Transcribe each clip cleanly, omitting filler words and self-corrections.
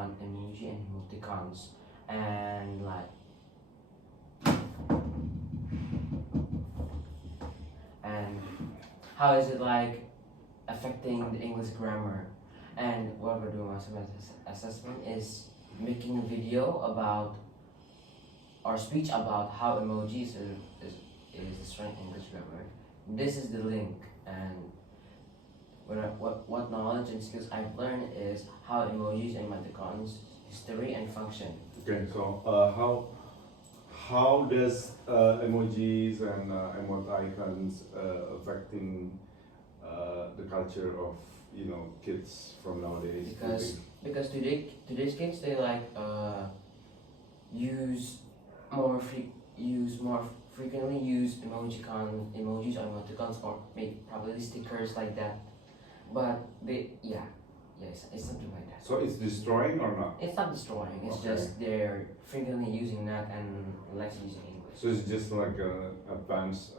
on emoji and emoticons, and and how is it like affecting the English grammar. And what we're doing on assessment is making a video about our speech about how emojis is destroying English grammar. This is the link, and what knowledge and skills I've learned is how emojis and emoticons history and function. Okay, so how does emojis and emoticons affecting the culture of kids from nowadays? Because today's kids, they like use more frequently use emojis or emoticons, or maybe probably stickers like that. But it's something like that. So it's destroying or not? It's not destroying. It's Okay. just they're frequently using that and less using English. So it's just like advanced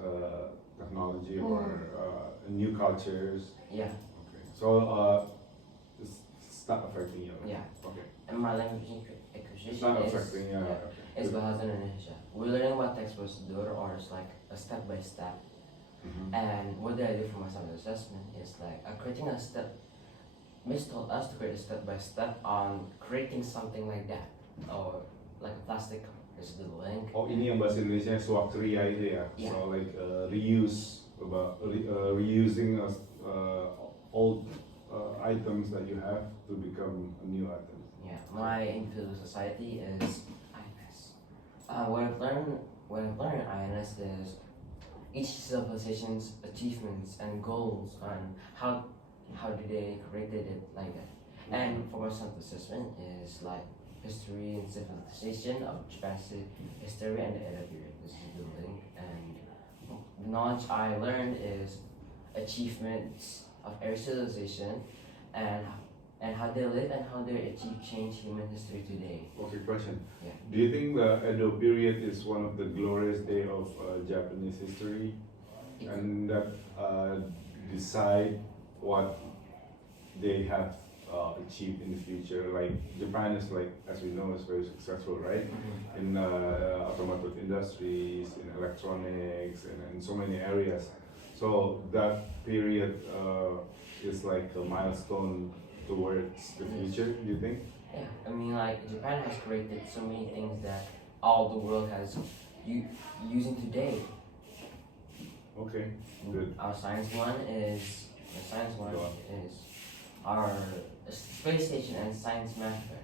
technology or new cultures. Yeah. Okay. So it's not affecting you. Yeah. Okay. And my language It's acquisition not is affecting. Yeah. Okay. is Bahasa Indonesia. We're learning about text procedure, or it's like a step by step. Mhm. And what did I do for my self-assessment is like creating a step. Miss told us to create a step by step on creating something like that, or like a plastic. This is the link. Oh, ini yang bahasa Indonesia swaptria itu ya. Yeah. So like reuse reusing old items that you have to become a new item. Yeah, my individual society is INS. What I've learned in INS is each civilization's achievements and goals, and how do they created it like that. And for my self-assessment is like history and civilization of Japan's history and the era period. This is the link, and the knowledge I learned is achievements of every civilization, and how they live and how they achieve change human history today. Okay, question. Yeah. Do you think the Edo period is one of the glorious day of Japanese history, and that decide what they have achieved in the future? Like Japan is, like as we know, is very successful, right? In automotive industries, in electronics, and in so many areas. So that period is like a milestone towards the future, do you think? Yeah, I mean, like Japan has created so many things that all the world has using today. Okay, good. Our science one is our space station and science math fair.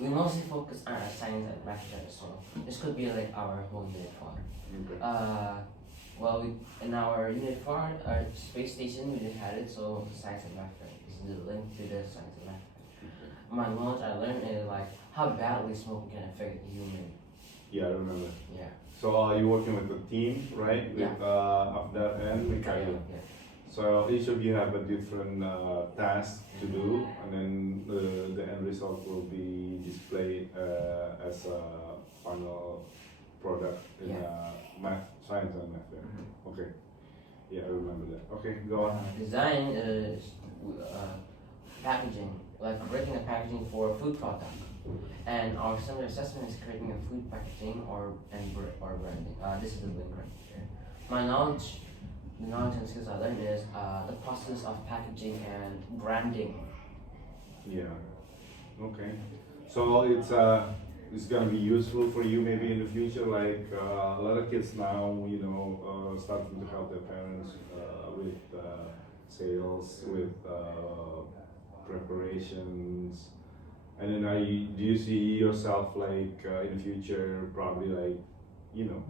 We mostly focus on our science and math fair, so this could be like our whole unit 4. Okay. Well, in our unit 4, our space station, we didn't have it, so science and math fair is the link to the science and math fair. My knowledge I learned is like how badly smoking can affect a human. Yeah, I remember. Yeah. So you're working with a team, right? With Yeah. Abdar and Mikhail. Yeah. So each of you have a different task to do, and then the end result will be displayed as a final product in math, science and math. Mm-hmm. Okay. Yeah, I remember that. Okay, go on. Design is packaging, like creating a packaging for a food product. And our summer assessment is creating a food packaging or branding. This is the link right here. The knowledge and skills I learned is the process of packaging and branding. Yeah. Okay. So it's gonna be useful for you maybe in the future. Like a lot of kids now, starting to help their parents with sales, with preparations. And then do you see yourself like in the future probably like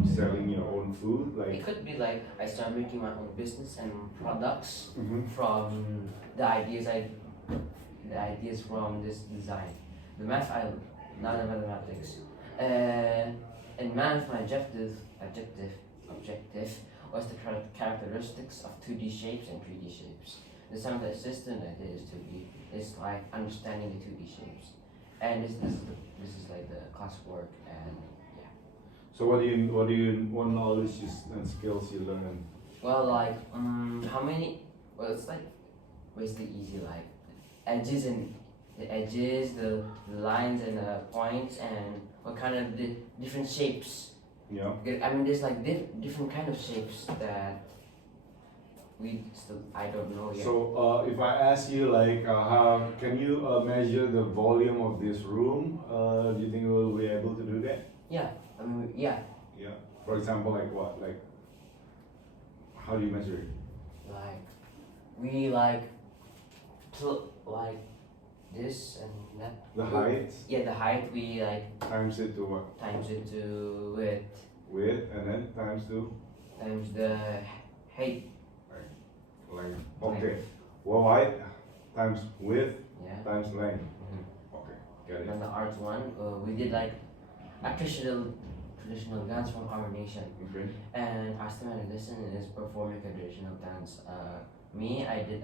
selling your own food? Like It could be like I start making my own business and products Mhm. from the ideas from this design. The math not the mathematics. In math, my objective was the characteristics of 2D shapes and 3D shapes. The sum of the assistant idea is like understanding the 2D shapes, and this is like the classwork, and yeah. So what knowledge and skills you learn? Well, like how many? Well, it's like basically easy, like edges and the edges, the lines and the points, and what kind of different shapes. Yeah. I mean, there's like different kind of shapes that I don't know yet. So if I ask you like, how can you measure the volume of this room? Do you think we'll be able to do that? Yeah, I mean, yeah, Yeah. For example, like what? Like, how do you measure it? like we like like this and that. The height Yeah, the height we like times it to what? times it to width Width, and then times to times the height. length. Okay. Well, height times width Yeah. times length. Mhm. Okay, get it. And the art one, we did like a traditional dance from our nation. Okay. And our student lesson is performing a traditional dance. Me, I did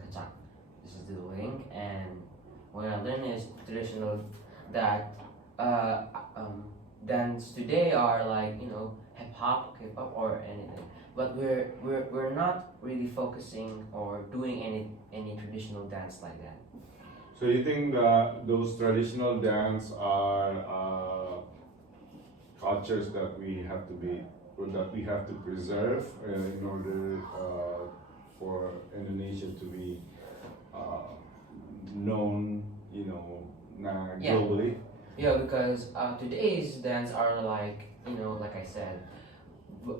kacak. This is the link, and what I learned is traditional that dance today are like hip hop, K-pop, or anything. But we're not really focusing or doing any traditional dance like that. So you think that those traditional dance are cultures that we have to preserve in order for Indonesia to be known, Yeah. globally? Yeah, because today's dance are like like I said,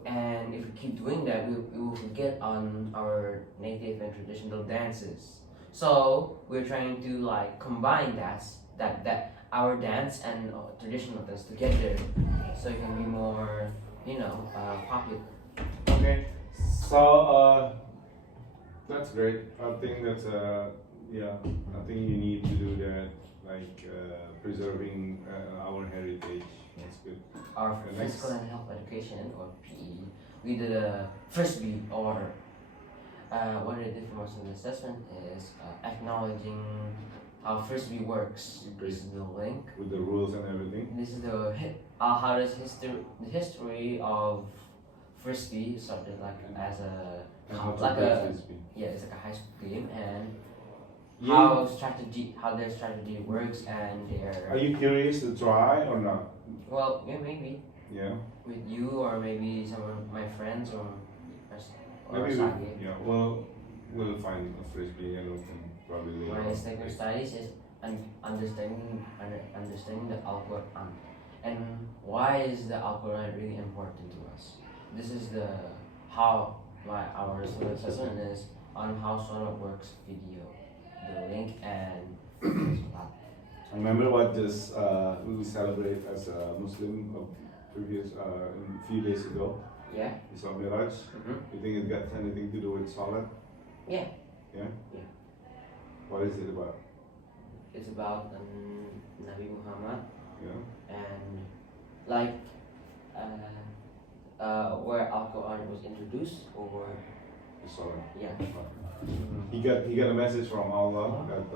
and if we keep doing that, we will forget on our native and traditional dances. So we're trying to like combine that our dance and traditional dance together, so it can be more popular. Okay. So that's great. I think that's I think you need to do that, like preserving our heritage. That's good. Our And next- physical and health education or PE, we did a frisbee or what I did for most of the assessment is acknowledging how frisbee works. This is the link. With the rules and everything. This is how does the history of frisbee started like as a And how to like play a frisbee. yeah, it's like a high school game, and You- how their strategy works and Are their you curious to try or not? well, yeah, maybe Yeah. with you or maybe some of my friends or Maybe Sage. we'll find a frisbee and we can probably. My second studies is understanding the Al-Quran and why is the Al-Quran really important to us. This is the how our assessment is on how Salah works video, the link and Remember what just we celebrate as a Muslim previous a few days ago, yeah. Isra Miraj. Mm-hmm. You think it got anything to do with Salah? Yeah. Yeah. Yeah. What is it about? It's about Nabi Muhammad Yeah. and like where Al-Quran was introduced or The Salah. yeah. He got a message from Allah that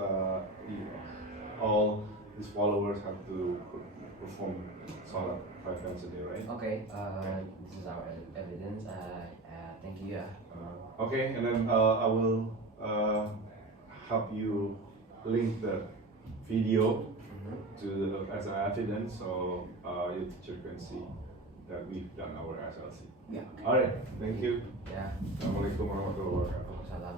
all his followers have to perform Salah 5 times a day, right? Okay, this is our evidence. Thank you. Okay, and then I will help you link the video to as an evidence, so your teacher can see that we've done our SLC. Yeah. All right, thank you. Yeah. Assalamualaikum warahmatullahi wabarakatuh. Salam.